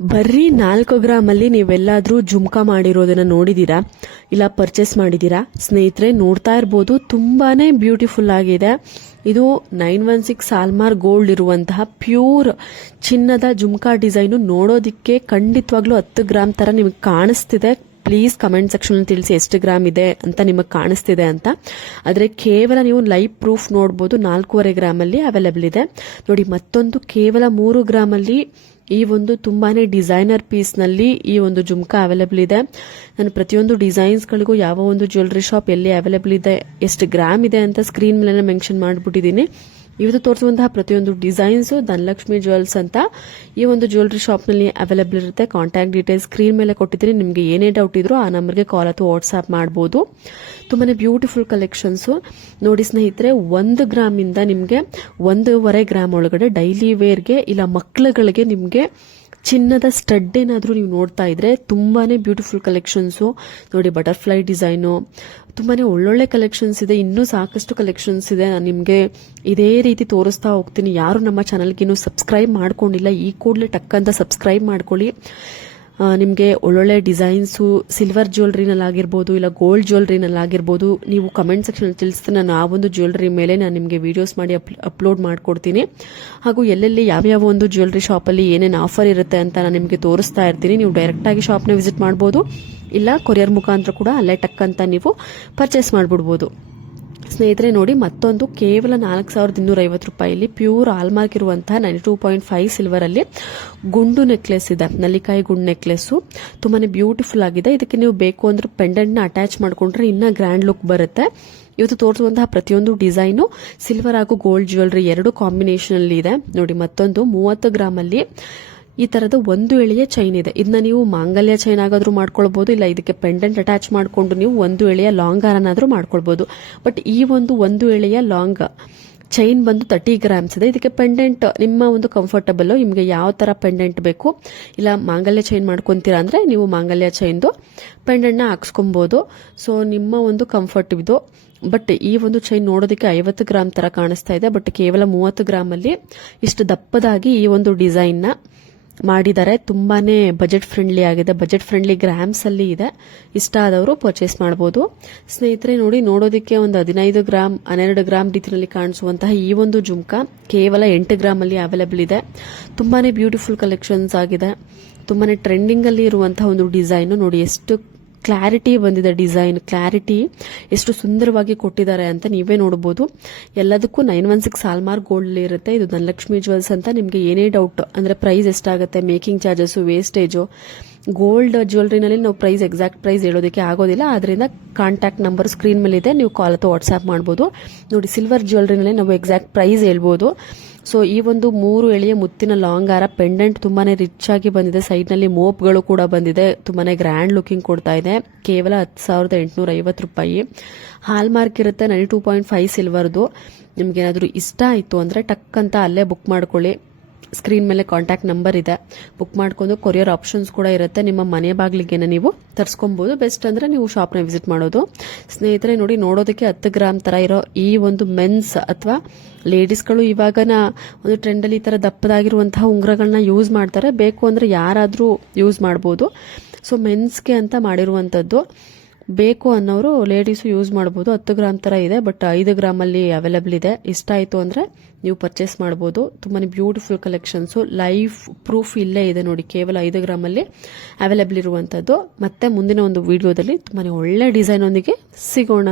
ಬರೀ 4 ಗ್ರಾಮಲ್ಲಿ ನೀವೆಲ್ಲಾದರೂ ಜುಮ್ಕಾ ಮಾಡಿರೋದನ್ನ ನೋಡಿದ್ದೀರಾ, ಇಲ್ಲ ಪರ್ಚೇಸ್ ಮಾಡಿದ್ದೀರಾ? ಸ್ನೇಹಿತರೆ, ನೋಡ್ತಾ ಇರ್ಬೋದು, ತುಂಬಾನೇ ಬ್ಯೂಟಿಫುಲ್ ಆಗಿದೆ. ಇದು 916 ಹಾಲ್ಮಾರ್ಕ್ ಗೋಲ್ಡ್ ಇರುವಂತಹ ಪ್ಯೂರ್ ಚಿನ್ನದ ಜುಮ್ಕಾ ಡಿಸೈನು. ನೋಡೋದಿಕ್ಕೆ ಖಂಡಿತವಾಗ್ಲೂ 10 ಗ್ರಾಮ್ ತರ ನಿಮಗೆ ಕಾಣಿಸ್ತಿದೆ. ಪ್ಲೀಸ್ ಕಮೆಂಟ್ ಸೆಕ್ಷನ್ ತಿಳಿಸಿ ಎಷ್ಟು ಗ್ರಾಮ್ ಇದೆ ಅಂತ ನಿಮಗೆ ಕಾಣಿಸ್ತಿದೆ ಅಂತ. ಆದರೆ ಕೇವಲ ನೀವು ಲೈವ್ ಪ್ರೂಫ್ ನೋಡ್ಬೋದು, 4.5 ಗ್ರಾಮಲ್ಲಿ ಅವೈಲೇಬಲ್ ಇದೆ ನೋಡಿ. ಮತ್ತೊಂದು ಕೇವಲ 3 ಗ್ರಾಮಲ್ಲಿ ಈ ಒಂದು ತುಂಬಾನೇ ಡಿಸೈನರ್ ಪೀಸ್ ನಲ್ಲಿ ಈ ಒಂದು ಜುಮ್ಕಾ ಅವೈಲೇಬಲ್ ಇದೆ. ನಾನು ಪ್ರತಿಯೊಂದು ಡಿಸೈನ್ಸ್ ಗಳಿಗೂ ಯಾವ ಒಂದು ಜ್ಯುವೆಲ್ಲರಿ ಶಾಪ್ ಎಲ್ಲಿ ಅವೈಲೇಬಲ್ ಇದೆ, ಎಷ್ಟು ಗ್ರಾಮ್ ಇದೆ ಅಂತ ಸ್ಕ್ರೀನ್ ಮೇಲೆ ಮೆನ್ಷನ್ ಮಾಡಿಬಿಟ್ಟಿದ್ದೀನಿ. ಇವತ್ತು ತೋರಿಸುವಂತಹ ಪ್ರತಿಯೊಂದು ಡಿಸೈನ್ಸ್ ಧನಲಕ್ಷ್ಮಿ ಜ್ಯುವೆಲ್ಸ್ ಅಂತ ಈ ಒಂದು ಜ್ಯುವೆಲ್ಲರಿ ಶಾಪ್ ನಲ್ಲಿ ಅವೈಲೇಬಲ್ ಇರುತ್ತೆ. ಕಾಂಟ್ಯಾಕ್ಟ್ ಡೀಟೇಲ್ಸ್ ಸ್ಕ್ರೀನ್ ಮೇಲೆ ಕೊಟ್ಟಿದ್ದೀನಿ. ನಿಮಗೆ ಏನೇ ಡೌಟ್ ಇದ್ರೂ ಆ ನಂಬರ್ಗೆ ಕಾಲ್ ಅಥವಾ ವಾಟ್ಸ್ಆಪ್ ಮಾಡಬಹುದು. ತುಂಬಾನೇ ಬ್ಯೂಟಿಫುಲ್ ಕಲೆಕ್ಷನ್ಸ್ ನೋಡಿ ಸ್ನೇಹಿತರೆ. 1 ಗ್ರಾಮ್ ಇಂದ ನಿಮಗೆ 1.5 ಗ್ರಾಮ್ ಒಳಗಡೆ ಡೈಲಿ ವೇರ್ಗೆ ಇಲ್ಲ ಮಕ್ಕಳುಗಳಿಗೆ ನಿಮಗೆ ಚಿನ್ನದ ಸ್ಟಡ್ ಏನಾದರೂ ನೀವು ನೋಡ್ತಾ ಇದ್ರೆ ತುಂಬಾನೇ ಬ್ಯೂಟಿಫುಲ್ ಕಲೆಕ್ಷನ್ಸ್ ನೋಡಿ. ಬಟರ್ಫ್ಲೈ ಡಿಸೈನು ತುಂಬಾನೇ ಒಳ್ಳೊಳ್ಳೆ ಕಲೆಕ್ಷನ್ಸ್ ಇದೆ. ಇನ್ನೂ ಸಾಕಷ್ಟು ಕಲೆಕ್ಷನ್ಸ್ ಇದೆ. ನಾನು ನಿಮಗೆ ಇದೇ ರೀತಿ ತೋರಿಸ್ತಾ ಹೋಗ್ತೀನಿ. ಯಾರು ನಮ್ಮ ಚಾನಲ್ಗೆ ಇನ್ನೂ ಸಬ್ಸ್ಕ್ರೈಬ್ ಮಾಡ್ಕೊಂಡಿಲ್ಲ, ಈ ಕೂಡಲೇ ಟಕ್ ಅಂತ ಸಬ್ಸ್ಕ್ರೈಬ್ ಮಾಡ್ಕೊಳ್ಳಿ. ನಿಮಗೆ ಒಳ್ಳೊಳ್ಳೆ ಡಿಸೈನ್ಸು ಸಿಲ್ವರ್ ಜ್ಯುವೆಲ್ರಿನಲ್ಲಾಗಿರ್ಬೋದು ಇಲ್ಲ ಗೋಲ್ಡ್ ಜ್ಯುವೆಲ್ರಿನಲ್ಲಾಗಿರ್ಬೋದು ನೀವು ಕಮೆಂಟ್ ಸೆಕ್ಷನ್ ತಿಳಿಸಿದ್ರೆ ನಾನು ಆ ಒಂದು ಜ್ಯುವೆಲ್ರಿ ಮೇಲೆ ನಾನು ನಿಮಗೆ ವಿಡಿಯೋಸ್ ಮಾಡಿ ಅಪ್ಲೋಡ್ ಮಾಡ್ಕೊಡ್ತೀನಿ. ಹಾಗೂ ಎಲ್ಲೆಲ್ಲಿ ಯಾವ್ಯಾವ ಒಂದು ಜ್ಯುವೆಲ್ರಿ ಶಾಪಲ್ಲಿ ಏನೇನು ಆಫರ್ ಇರುತ್ತೆ ಅಂತ ನಾನು ನಿಮಗೆ ತೋರಿಸ್ತಾ ಇರ್ತೀನಿ. ನೀವು ಡೈರೆಕ್ಟಾಗಿ ಶಾಪ್ನ ವಿಸಿಟ್ ಮಾಡ್ಬೋದು, ಇಲ್ಲ ಕೊರಿಯರ್ ಮುಖಾಂತರ ಕೂಡ ಅಲ್ಲೇ ಟಕ್ ಅಂತ ನೀವು ಪರ್ಚೇಸ್ ಮಾಡಿಬಿಡ್ಬೋದು. ಸ್ನೇಹಿತರೆ ನೋಡಿ, ಮತ್ತೊಂದು ಕೇವಲ 4,250 ರೂಪಾಯಿಲಿ ಪ್ಯೂರ್ ಹಾಲ್ಮಾರ್ಕ್ ಇರುವಂತಹ 92.5 ಸಿಲ್ವರ್ ಅಲ್ಲಿ ಗುಂಡು ನೆಕ್ಲೆಸ್ ಇದೆ. ನಲ್ಲಿಕಾಯಿ ಗುಂಡು ನೆಕ್ಲೆಸ್ ತುಂಬಾನೇ ಬ್ಯೂಟಿಫುಲ್ ಆಗಿದೆ. ಇದಕ್ಕೆ ನೀವು ಬೇಕು ಅಂದ್ರೆ ಪೆಂಡೆಂಟ್ ನ ಅಟ್ಯಾಚ್ ಮಾಡ್ಕೊಂಡ್ರೆ ಇನ್ನ ಗ್ರ್ಯಾಂಡ್ ಲುಕ್ ಬರುತ್ತೆ. ಇವತ್ತು ತೋರಿಸುವಂತಹ ಪ್ರತಿಯೊಂದು ಡಿಸೈನು ಸಿಲ್ವರ್ ಹಾಗೂ ಗೋಲ್ಡ್ ಜ್ಯುವೆಲ್ಲರಿ ಎರಡು ಕಾಂಬಿನೇಷನ್ ಅಲ್ಲಿ ಇದೆ ನೋಡಿ. ಮತ್ತೊಂದು 30 ಗ್ರಾಮ್ ಅಲ್ಲಿ ಈ ತರದ ಒಂದು ಎಳೆಯ ಚೈನ್ ಇದೆ. ಇದನ್ನ ನೀವು ಮಾಂಗಲ್ಯ ಚೈನ್ ಆಗಾದ್ರೂ ಮಾಡ್ಕೊಳ್ಬಹುದು, ಇಲ್ಲ ಇದಕ್ಕೆ ಪೆಂಡೆಂಟ್ ಅಟ್ಯಾಚ್ ಮಾಡಿಕೊಂಡು ನೀವು ಒಂದು ಎಳೆಯ ಲಾಂಗ್ ಹಾರನಾದ್ರೂ ಮಾಡ್ಕೊಳ್ಬಹುದು. ಬಟ್ ಈ ಒಂದು ಎಳೆಯ ಲಾಂಗ್ ಚೈನ್ ಬಂದು 30 ಗ್ರಾಮ್ಸ್ ಇದೆ. ಇದಕ್ಕೆ ಪೆಂಡೆಂಟ್ ನಿಮ್ಮ ಒಂದು ಕಂಫರ್ಟಬಲ್, ನಿಮಗೆ ಯಾವ ತರ ಪೆಂಡೆಂಟ್ ಬೇಕು, ಇಲ್ಲ ಮಾಂಗಲ್ಯ ಚೈನ್ ಮಾಡ್ಕೊಂತೀರಾ ಅಂದ್ರೆ ನೀವು ಮಾಂಗಲ್ಯ ಚೈನ್ದು ಪೆಂಡೆಂಟ್ ನ ಹಾಕ್ಸ್ಕೊಬಹುದು. ಸೊ ನಿಮ್ಮ ಒಂದು ಕಂಫರ್ಟ್ ಇದು. ಬಟ್ ಈ ಒಂದು ಚೈನ್ ನೋಡೋದಕ್ಕೆ 50 ಗ್ರಾಮ್ ತರ ಕಾಣಿಸ್ತಾ ಇದೆ. ಬಟ್ ಕೇವಲ 30 ಗ್ರಾಮ್ ಅಲ್ಲಿ ಇಷ್ಟು ದಪ್ಪದಾಗಿ ಈ ಒಂದು ಡಿಸೈನ್ ನ ಮಾಡಿದ್ದಾರೆ. ತುಂಬಾನೇ ಬಜೆಟ್ ಫ್ರೆಂಡ್ಲಿ ಆಗಿದೆ. ಬಜೆಟ್ ಫ್ರೆಂಡ್ಲಿ ಗ್ರಾಮ್ಸ್ ಅಲ್ಲಿ ಇದೆ. ಇಷ್ಟ ಆದವರು ಪರ್ಚೇಸ್ ಮಾಡಬಹುದು. ಸ್ನೇಹಿತರೆ ನೋಡಿ, ನೋಡೋದಕ್ಕೆ ಒಂದು 15 ಗ್ರಾಮ್ 12 ಗ್ರಾಮ್ ರೀತಿಯಲ್ಲಿ ಕಾಣಿಸುವಂತಹ ಈ ಒಂದು ಜುಮ್ಕಾ ಕೇವಲ 8 ಗ್ರಾಮ್ ಅಲ್ಲಿ ಅವೈಲೇಬಲ್ ಇದೆ. ತುಂಬಾನೇ ಬ್ಯೂಟಿಫುಲ್ ಕಲೆಕ್ಷನ್ಸ್ ಆಗಿದೆ. ತುಂಬಾನೇ ಟ್ರೆಂಡಿಂಗ್ ಅಲ್ಲಿ ಇರುವಂತಹ ಒಂದು ಡಿಸೈನ್ ನೋಡಿ. ಎಷ್ಟು ಕ್ಲಾರಿಟಿ ಬಂದಿದೆ, ಡಿಸೈನ್ ಕ್ಲಾರಿಟಿ ಎಷ್ಟು ಸುಂದರವಾಗಿ ಕೊಟ್ಟಿದ್ದಾರೆ ಅಂತ ನೀವೇ ನೋಡಬಹುದು. ಎಲ್ಲದಕ್ಕೂ 916 ಹಾಲ್ಮಾರ್ಕ್ ಗೋಲ್ಡ್ ಇರುತ್ತೆ. ಇದು ಧನಲಕ್ಷ್ಮಿ ಜ್ಯುವೆಲ್ಸ್ ಅಂತ. ನಿಮಗೆ ಏನೇ ಡೌಟ್ ಅಂದ್ರೆ ಪ್ರೈಸ್ ಎಷ್ಟಾಗುತ್ತೆ, ಮೇಕಿಂಗ್ ಚಾರ್ಜಸ್, ವೇಸ್ಟೇಜು, ಗೋಲ್ಡ್ ಜ್ಯುವೆಲ್ಲರಿನಲ್ಲಿ ನಾವು ಪ್ರೈಸ್ ಎಕ್ಸಾಕ್ಟ್ ಪ್ರೈಸ್ ಹೇಳೋದಕ್ಕೆ ಆಗೋದಿಲ್ಲ. ಆದ್ರಿಂದ ಕಾಂಟ್ಯಾಕ್ಟ್ ನಂಬರ್ ಸ್ಕ್ರೀನ್ ಮೇಲೆ ಇದೆ, ನೀವು ಕಾಲ್ ಅಥವಾ ವಾಟ್ಸ್ಆಪ್ ಮಾಡಬಹುದು ನೋಡಿ. ಸಿಲ್ವರ್ ಜ್ಯುವೆಲ್ಲರಿನಲ್ಲಿ ನಾವು ಎಕ್ಸಾಕ್ಟ್ ಪ್ರೈಸ್ ಹೇಳ್ಬೋದು. ಸೊ ಈ ಒಂದು 3 ಎಳೆಯ ಮುತ್ತಿನ ಲಾಂಗ್ ಹಾರ ಪೆಂಡೆಂಟ್ ತುಂಬಾನೇ ರಿಚ್ ಆಗಿ ಬಂದಿದೆ. ಸೈಡ್ ನಲ್ಲಿ ಮೋಪ್ಗಳು ಕೂಡ ಬಂದಿದೆ. ತುಂಬಾನೇ ಗ್ರ್ಯಾಂಡ್ ಲುಕಿಂಗ್ ಕೊಡ್ತಾ ಇದೆ. ಕೇವಲ 10,850 ರೂಪಾಯಿ. ಹಾಲ್ಮಾರ್ಕ್ ಇರುತ್ತೆ. 92.5 ಸಿಲ್ವರ್ದು. ನಿಮ್ಗೆ ಏನಾದರೂ ಇಷ್ಟ ಆಯ್ತು ಅಂದ್ರೆ ಟಕ್ ಅಂತ ಅಲ್ಲೇ ಬುಕ್ ಮಾಡ್ಕೊಳ್ಳಿ. ಸ್ಕ್ರೀನ್ ಮೇಲೆ ಕಾಂಟ್ಯಾಕ್ಟ್ ನಂಬರ್ ಇದೆ, ಬುಕ್ ಮಾಡ್ಕೊಂಡು ಕೊರಿಯರ್ ಆಪ್ಷನ್ಸ್ ಕೂಡ ಇರುತ್ತೆ. ನಿಮ್ಮ ಮನೆ ಬಾಗಿಲಿಗೆ ನೀವು ತರಿಸ್ಕೊಬಹುದು. ಬೆಸ್ಟ್ ಅಂದ್ರೆ ನೀವು ಶಾಪ್ನ ವಿಸಿಟ್ ಮಾಡೋದು. ಸ್ನೇಹಿತರೆ ನೋಡಿ, ನೋಡೋದಕ್ಕೆ 10 ಗ್ರಾಮ್ ತರ ಇರೋ ಈ ಒಂದು ಮೆನ್ಸ್ ಅಥವಾ ಲೇಡೀಸ್ಗಳು ಇವಾಗ ಒಂದು ಟ್ರೆಂಡ್ ಅಲ್ಲಿ ಈ ತರ ದಪ್ಪದಾಗಿರುವಂತಹ ಉಂಗುರಗಳನ್ನ ಯೂಸ್ ಮಾಡ್ತಾರೆ. ಬೇಕು ಅಂದ್ರೆ ಯಾರಾದ್ರೂ ಯೂಸ್ ಮಾಡಬಹುದು. ಸೊ ಮೆನ್ಸ್ಗೆ ಅಂತ ಮಾಡಿರುವಂತದ್ದು. ಬೇಕು ಅನ್ನೋರು ಲೇಡೀಸು ಯೂಸ್ ಮಾಡಬಹುದು. 10 ಗ್ರಾಮ್ ತರ ಇದೆ, ಬಟ್ 5 ಗ್ರಾಮ್ ಅಲ್ಲಿ ಅವೈಲೇಬಲ್ ಇದೆ. ಇಷ್ಟ ಆಯ್ತು ಅಂದ್ರೆ ನೀವು ಪರ್ಚೇಸ್ ಮಾಡಬಹುದು. ತುಂಬಾನೇ ಬ್ಯೂಟಿಫುಲ್ ಕಲೆಕ್ಷನ್ಸ್. ಲೈವ್ ಪ್ರೂಫ್ ಇಲ್ಲೇ ಇದೆ ನೋಡಿ. ಕೇವಲ 5 ಗ್ರಾಮ್ ಅಲ್ಲಿ ಅವೈಲೇಬಲ್ ಇರುವಂತದ್ದು. ಮತ್ತೆ ಮುಂದಿನ ಒಂದು ವಿಡಿಯೋದಲ್ಲಿ ತುಂಬಾನೇ ಒಳ್ಳೆ ಡಿಸೈನ್ ಒಂದಿಗೆ ಸಿಗೋಣ.